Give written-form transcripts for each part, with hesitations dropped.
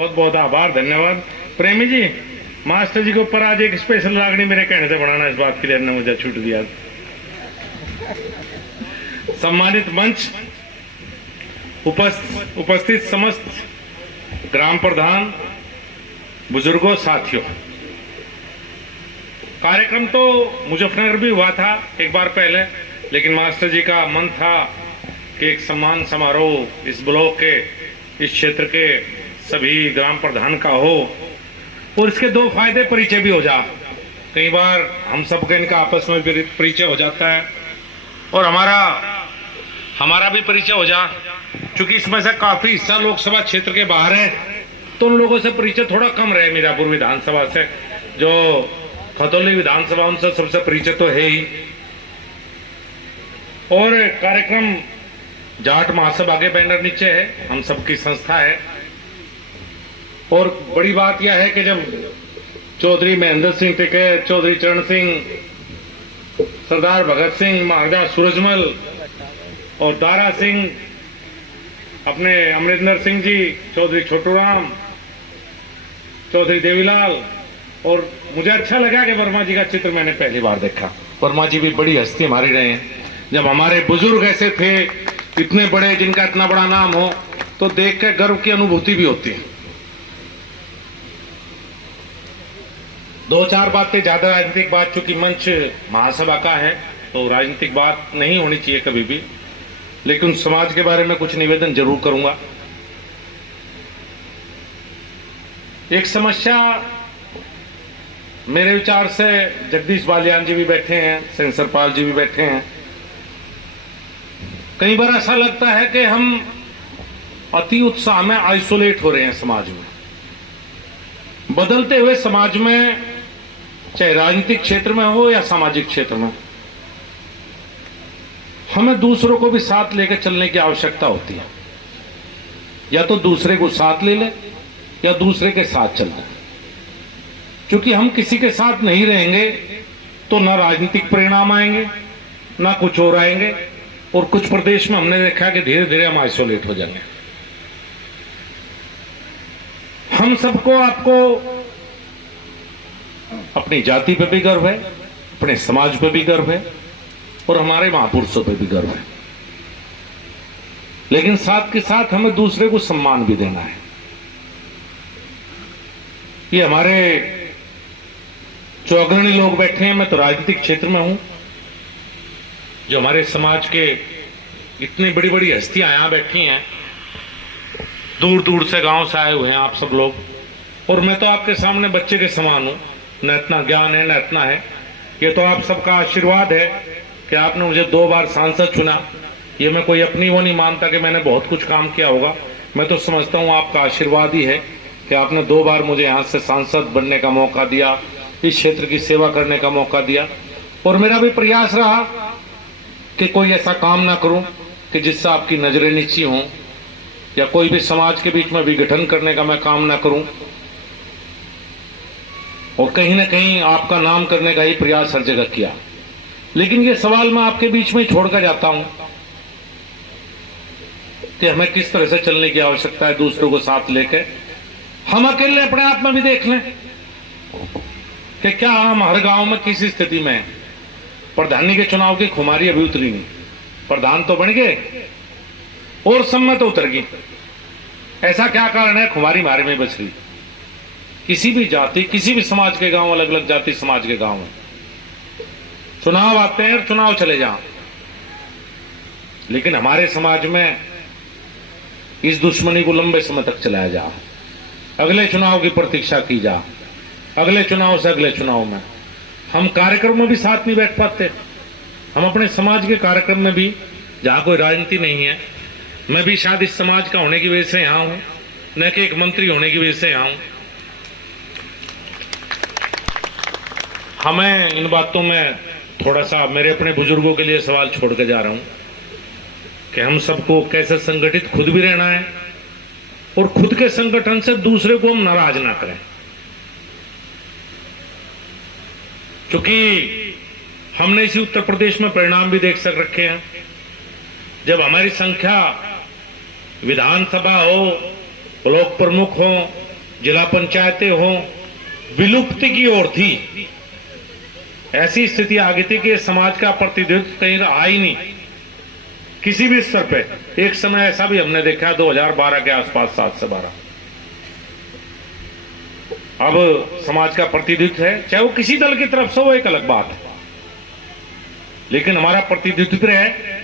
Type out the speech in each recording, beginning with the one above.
बहुत बहुत आभार, धन्यवाद। प्रेमी जी, मास्टर जी के ऊपर आज एक स्पेशल रागनी मेरे कहने से बनाना, इस बात के लिए ने मुझे छूट दिया। सम्मानित मंच, उपस्थित समस्त ग्राम प्रधान, बुजुर्गों, साथियों, कार्यक्रम तो मुजफ्फरनगर भी हुआ था एक बार पहले, लेकिन मास्टर जी का मन था कि एक सम्मान समारोह इस ब्लॉक के, इस क्षेत्र के सभी ग्राम प्रधान का हो, और इसके दो फायदे परिचय भी हो जा। कई बार हम सबके इनका आपस में परिचय हो जाता है और हमारा भी परिचय हो जा। क्योंकि इसमें से काफी हिस्सा लोकसभा क्षेत्र के बाहर है, तो उन लोगों से परिचय थोड़ा कम रहे। मीरापुर विधानसभा से, जो खतौली विधानसभा, उनसे सबसे परिचय तो है ही। और कार्यक्रम जाट महासभा के बैनर नीचे है, हम सबकी संस्था है। और बड़ी बात यह है कि जब चौधरी महेंद्र सिंह टिकैत, चौधरी चरण सिंह, सरदार भगत सिंह, महाराजा सूरजमल और दारा सिंह, अपने अमरिंदर सिंह जी, चौधरी छोटूराम, चौधरी देवीलाल, और मुझे अच्छा लगा कि वर्मा जी का चित्र मैंने पहली बार देखा। वर्मा जी भी बड़ी हस्ती हमारी रहे हैं। जब हमारे बुजुर्ग ऐसे थे, इतने बड़े, जिनका इतना बड़ा नाम हो, तो देख के गर्व की अनुभूति भी होती है। दो चार बातें, ज्यादा राजनीतिक बात, चूंकि मंच महासभा का है तो राजनीतिक बात नहीं होनी चाहिए कभी भी, लेकिन समाज के बारे में कुछ निवेदन जरूर करूंगा। एक समस्या मेरे विचार से, जगदीश बालियान जी भी बैठे हैं, सेंसरपाल जी भी बैठे हैं, कई बार ऐसा लगता है कि हम अति उत्साह में आइसोलेट हो रहे हैं समाज में। बदलते हुए समाज में, चाहे राजनीतिक क्षेत्र में हो या सामाजिक क्षेत्र में, हमें दूसरों को भी साथ लेकर चलने की आवश्यकता होती है। या तो दूसरे को साथ ले ले या दूसरे के साथ चल ले। क्योंकि हम किसी के साथ नहीं रहेंगे तो ना राजनीतिक परिणाम आएंगे, ना कुछ और आएंगे। और कुछ प्रदेश में हमने देखा कि धीरे धीरे हम आइसोलेट हो जाएंगे। हम सबको, आपको अपनी जाति पे भी गर्व है, अपने समाज पे भी गर्व है, और हमारे महापुरुषों पे भी गर्व है। लेकिन साथ के साथ हमें दूसरे को सम्मान भी देना है। ये हमारे जो अग्रणी लोग बैठे हैं, मैं तो राजनीतिक क्षेत्र में हूं, जो हमारे समाज के इतनी बड़ी बड़ी हस्तियां यहां बैठी हैं, दूर दूर से गांव से आए हुए हैं आप सब लोग, और मैं तो आपके सामने बच्चे के समान हूं। न इतना ज्ञान है, न इतना है। ये तो आप सबका आशीर्वाद है कि आपने मुझे 2 बार सांसद चुना। ये मैं कोई अपनी वो नहीं मानता कि मैंने बहुत कुछ काम किया होगा, मैं तो समझता हूं आपका आशीर्वाद ही है कि आपने 2 बार मुझे यहां से सांसद बनने का मौका दिया, इस क्षेत्र की सेवा करने का मौका दिया। और मेरा भी प्रयास रहा कि कोई ऐसा काम ना करूं कि जिससे आपकी नजरें नीची हों, या कोई भी समाज के बीच में विघटन करने का मैं काम ना करूं, और कहीं ना कहीं आपका नाम करने का ही प्रयास हर जगह किया। लेकिन ये सवाल मैं आपके बीच में छोड़कर जाता हूं कि हमें किस तरह से चलने की आवश्यकता है दूसरों को साथ लेकर। हम अकेले अपने आप में भी देख लें कि क्या हम हर गांव में किस स्थिति में हैं। प्रधानी के चुनाव की खुमारी अभी उतरी नहीं, प्रधान तो बन गए और सब में तो उतर गई। ऐसा क्या कारण है खुमारी मारे में बच रही? किसी भी जाति, किसी भी समाज के गांव, अलग अलग जाति समाज के गांव में चुनाव आते हैं और चुनाव चले जाओ, लेकिन हमारे समाज में इस दुश्मनी को लंबे समय तक चलाया जा, अगले चुनाव की प्रतीक्षा की जा, अगले चुनाव से अगले चुनाव में। हम कार्यक्रम में भी साथ नहीं बैठ पाते। हम अपने समाज के कार्यक्रम में भी, जहां कोई राजनीति नहीं है, मैं भी शायद इस समाज का होने की वजह से यहां हूं, न कि एक मंत्री होने की वजह से यहां हूं। हमें इन बातों में थोड़ा सा, मेरे अपने बुजुर्गों के लिए सवाल छोड़ के जा रहा हूं कि हम सबको कैसे संगठित खुद भी रहना है, और खुद के संगठन से दूसरे को हम नाराज ना करें। क्योंकि हमने इसी उत्तर प्रदेश में परिणाम भी देख सक रखे हैं। जब हमारी संख्या विधानसभा हो, ब्लॉक प्रमुख हो, जिला पंचायतें हों, विलुप्ति की ओर थी। ऐसी स्थिति आ गई थी कि समाज का प्रतिनिधित्व कहीं आ ही नहीं किसी भी स्तर पे। एक समय ऐसा भी हमने देखा 2012 के आसपास, 7 से 12। अब समाज का प्रतिनिधित्व है, चाहे वो किसी दल की तरफ से, वो एक अलग बात है, लेकिन हमारा प्रतिनिधित्व है।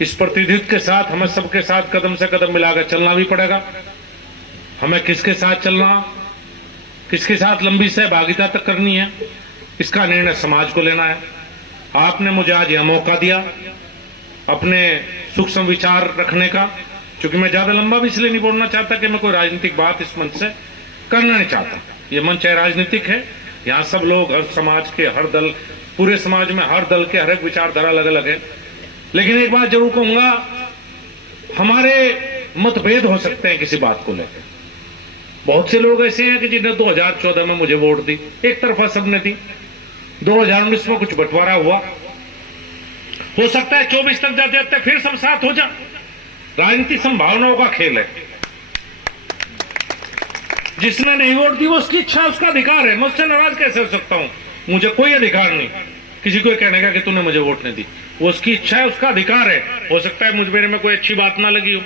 इस प्रतिनिधित्व के साथ हमें सबके साथ कदम से कदम मिलाकर चलना भी पड़ेगा। हमें किसके साथ चलना, किसके साथ लंबी सहभागिता तक करनी है, इसका निर्णय समाज को लेना है। आपने मुझे आज यह मौका दिया अपने सूक्ष्म विचार रखने का, क्योंकि मैं ज्यादा लंबा भी इसलिए नहीं बोलना चाहता कि मैं कोई राजनीतिक बात इस मंच से करना नहीं चाहता। ये मंच है राजनीतिक है, यहां सब लोग, हर समाज के, हर दल, पूरे समाज में हर दल के हर एक विचारधारा अलग अलग है। लेकिन एक बात जरूर कहूंगा, हमारे मतभेद हो सकते हैं किसी बात को लेकर। बहुत से लोग ऐसे हैं कि जिन्हें 2014 में मुझे वोट दी, एक तरफा सबने दी। 2019 में कुछ बंटवारा हुआ, हो सकता है 24 तक जाते जाते फिर सब साथ हो जा। राजनीति संभावनाओं का खेल है। जिसने नहीं वोट दी वो उसकी इच्छा, उसका अधिकार है। मैं उससे नाराज कैसे हो सकता हूं? मुझे कोई अधिकार नहीं किसी को कहने का कि तूने मुझे वोट नहीं दी। वो उसकी इच्छा है, उसका अधिकार है। हो सकता है मुझ मेरे में कोई अच्छी बात ना लगी हो,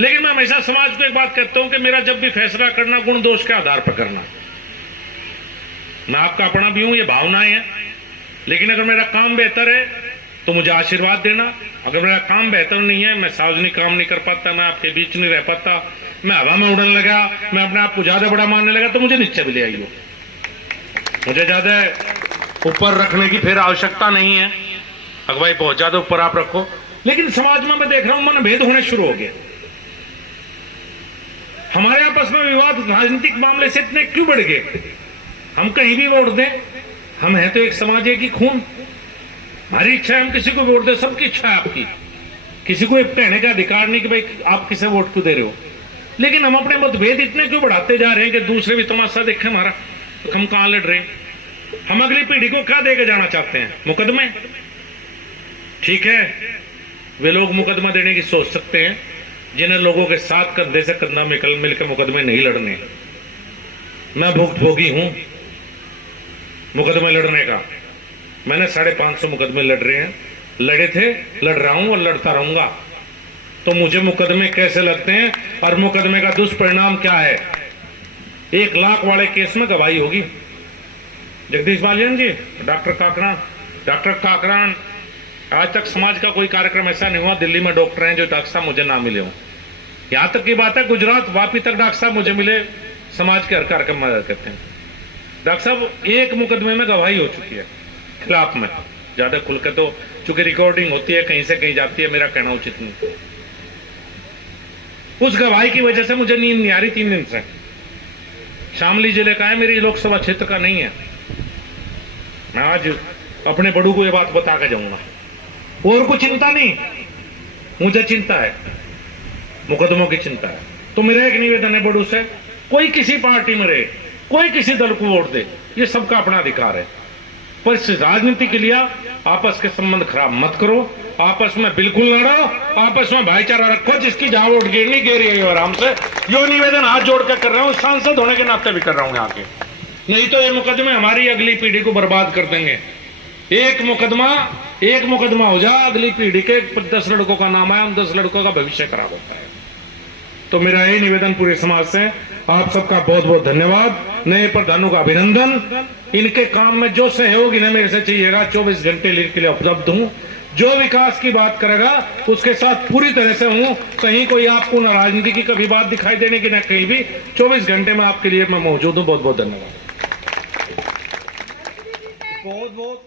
लेकिन मैं हमेशा समाज को एक बात कहता हूं कि मेरा जब भी फैसला करना गुण दोष के आधार पर करना। मैं आपका अपना भी हूं, ये भावनाएं हैं। लेकिन अगर मेरा काम बेहतर है तो मुझे आशीर्वाद देना। अगर मेरा काम बेहतर नहीं है, मैं सार्वजनिक काम नहीं कर पाता, मैं आपके बीच नहीं रह पाता, मैं हवा में उड़ने लगा, मैं अपने आप को ज्यादा बड़ा मानने लगा, तो मुझे नीचे भी ले आइए। मुझे ज्यादा ऊपर रखने की फिर आवश्यकता नहीं है। अगर भाई बहुत ज्यादा ऊपर आप रखो, लेकिन समाज में मैं देख रहा हूं मनभेद होने शुरू हो गए। हमारे आपस में विवाद राजनीतिक मामले से इतने क्यों बढ़ गए? हम कहीं भी वोट दें, हम हैं तो एक समाज, एक ही खून। हमारी इच्छा है हम किसी को वोट दें, सबकी इच्छा है आपकी। किसी को कहने का अधिकार नहीं कि भाई आप किसे वोट क्यों दे रहे हो। लेकिन हम अपने मतभेद इतने क्यों बढ़ाते जा रहे हैं कि दूसरे भी तमाशा देखें हमारा, तो हम कहां लड़ रहे हैं? हम अगली पीढ़ी को क्या देके जाना चाहते हैं? मुकदमे? ठीक है, वे लोग मुकदमा देने की सोच सकते हैं जिन्हें लोगों के साथ कंधे से कंधा मिलकर मुकदमे नहीं लड़ने। मैं भुगतभोगी हूं मुकदमे लड़ने का। मैंने 550 मुकदमे लड़ रहे हैं, लड़े थे, लड़ रहा हूं और लड़ता रहूंगा। तो मुझे मुकदमे कैसे लगते हैं और मुकदमे का दुष्परिणाम क्या है? 1 लाख वाले केस में गवाही होगी। जगदीश बालियान जी, डॉक्टर काकरान, आज तक समाज का कोई कार्यक्रम ऐसा नहीं हुआ दिल्ली में डॉक्टर हैं जो डॉक्टर साहब मुझे ना मिले हों। यहां तक की बात है गुजरात वापी तक डॉक्टर साहब मुझे मिले, समाज के हर कार्यक्रम में मदद करते हैं। डॉक्टर साहब एक मुकदमे में गवाही हो चुकी है खिलाफ में, ज्यादा खुल के तो चूंकि रिकॉर्डिंग होती है कहीं से कहीं जाती है, मेरा कहना उचित नहीं। उस गवाही की वजह से मुझे नींद नहीं आ रही 3 दिन से। शामली जिले का है, मेरी लोकसभा क्षेत्र का नहीं है। मैं आज अपने बड़ू को यह बात बता के जाऊंगा। और कोई चिंता नहीं, मुझे चिंता है, मुकदमों की चिंता है। तो मेरा एक निवेदन है बड़ू से, कोई किसी पार्टी में रहे, कोई किसी दल को वोट दे, ये सबका अपना अधिकार है। पर इस राजनीति के लिए आपस के संबंध खराब मत करो, आपस में बिल्कुल लड़ो, आपस में भाईचारा रखो। जिसकी जहां वोट गिरनी गिरी है आराम से। यो निवेदन हाथ जोड़ कर रहा हूं, सांसद होने के नाते भी कर रहा हूं यहाँ के। नहीं तो ये मुकदमे हमारी अगली पीढ़ी को बर्बाद कर देंगे। एक मुकदमा हो जा, अगली पीढ़ी के 10 लड़कों का नाम आया, उन 10 लड़कों का भविष्य खराब होता है। तो मेरा यही निवेदन पूरे समाज से, आप सबका बहुत बहुत धन्यवाद। नए प्रधानों का अभिनंदन। इनके काम में जो सहयोग इन्हें मेरे से चाहिएगा 24 घंटे के लिए उपलब्ध हूं। जो विकास की बात करेगा उसके साथ पूरी तरह से हूं। कहीं कोई आपको न राजनीति की कभी बात दिखाई देने की, न कहीं भी। 24 घंटे में आपके लिए मैं मौजूद हूं। बहुत बहुत धन्यवाद। बहुत बहुत